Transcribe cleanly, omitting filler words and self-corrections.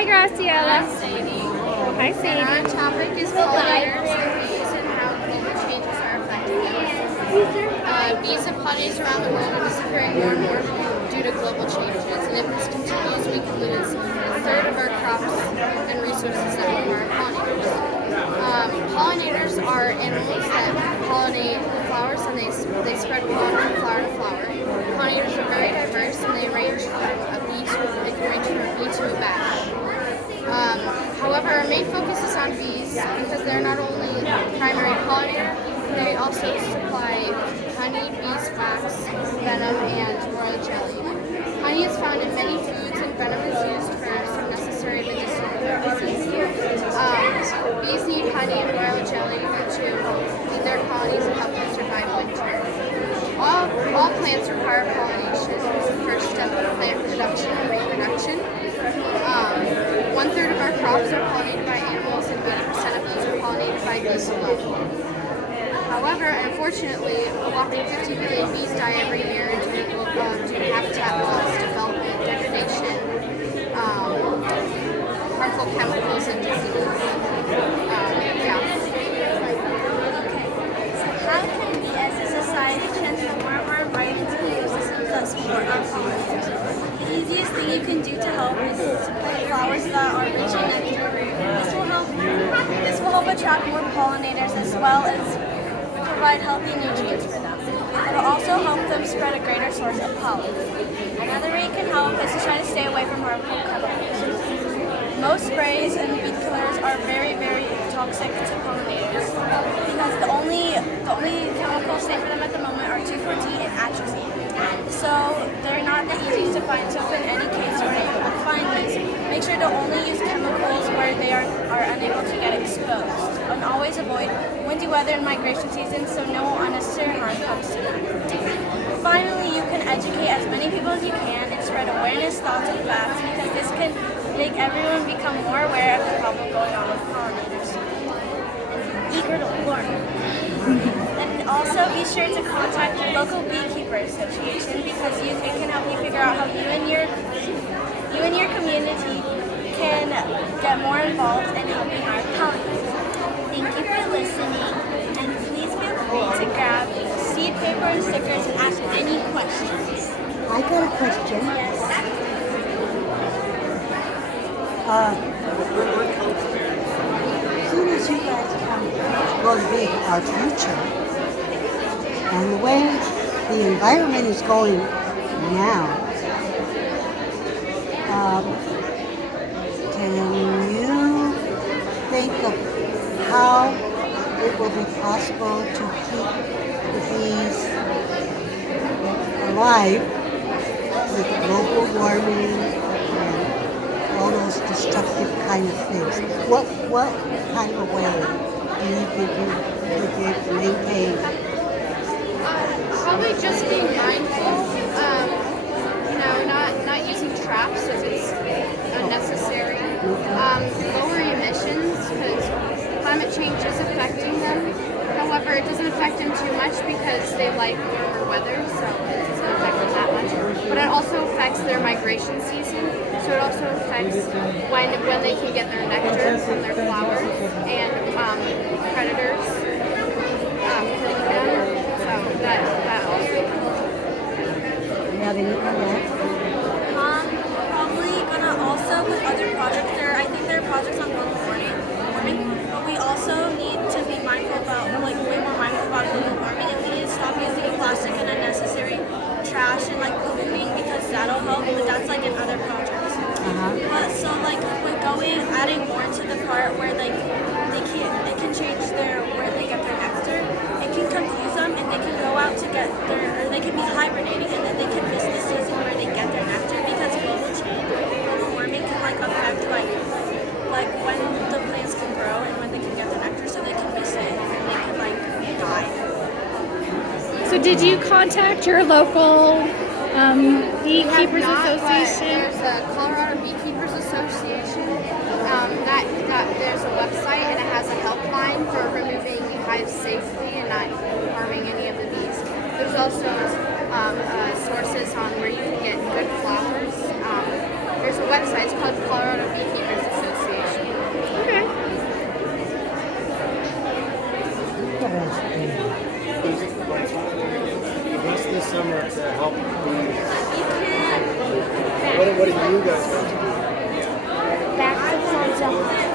Hi, Graciela. Sadie. Hi, And our Sadie. topic is pollinators and bees and how global changes are affecting them. Bees and pollinators around the world are disappearing more and more due to global changes. And if this continues, we could lose a third of our crops and resources that require pollinators. Pollinators are animals that pollinate the flowers and they spread pollen from flower to flower. Pollinators are very diverse and they range from a bee to a bat. However, our main focus is on bees because they're not only primary pollinator, they also supply honey, beeswax, venom, and royal jelly. Honey is found in many foods and venom is used for some necessary medicinal purposes. Bees need honey and royal jelly to feed their colonies and help them survive winter. All plants require pollination. It's the first step of plant production and reproduction. 1/3 of our crops are pollinated by animals and 80% of these are pollinated by bees alone. However, unfortunately, a whopping 50 billion bees die every year due to habitat loss, development, degradation, harmful chemicals, and diseases. How can we as a society transform our environment to ecosystems that support our pollinators? The easiest thing you can do to help is support flowers that are rich in nectar. This will help attract more pollinators as well as provide healthy nutrients for them. It will also help them spread a greater source of pollen. Another way it can help is to try to stay away from harmful chemicals. Most sprays and weed killers are very, very toxic to pollinators because the only chemicals safe for them at the moment are 2,4-D and atrazine. So they're not the easiest to find. So if in any case you're able to find these, make sure to only use chemicals where they are unable to get exposed. And always avoid windy weather and migration season so no unnecessary harm comes to them. Finally, you can educate as many people as you can and spread awareness, thoughts, and facts because this can make everyone become more aware of the problem going on with pollinators. Eager to learn. And also be sure to contact your local beekeeper association because it can help you figure out how you and your community can get more involved in helping our pollinators. Thank you for listening, and please feel free to grab seed paper and stickers and ask any questions. I got a question. Yes. As soon as you guys come, going to be our future, and the way the environment is going now, can you think of how it will be possible to keep the bees alive with global warming and all those destructive kind of things? What kind of way do you think you would be able to maintain? Probably just being mindful. Not using traps if it's unnecessary. Lower emissions because climate change is affecting them. However, it doesn't affect them too much because they like warmer weather, so it doesn't affect them that much. But it also affects their migration season, so it also affects when they can get their nectar from their flowers and predators killing them. So that also. Do you have anything to add? Probably gonna also with other projects I think there are projects on global warming, but we also need to be mindful about way more mindful about global warming, and we need to stop using plastic and unnecessary trash and polluting because that'll help, but that's in other projects. But so with adding more to the part where they can change where they get their nectar, it can confuse them and they can go out to get they can be hibernating and then they can miss the season where they get their nectar because global warming can affect when the plants can grow and when they can get the nectar, so they can miss it and they can die. So did you contact your local Beekeepers Association? There's a Colorado Beekeepers Association. There's a website and it has a helpline for removing hives safely and not harming any of the bees. There's also sources on where you can get good flowers. There's a website, it's called Colorado Beekeepers summer to help bees? You can What do you guys like to do? back the phones up.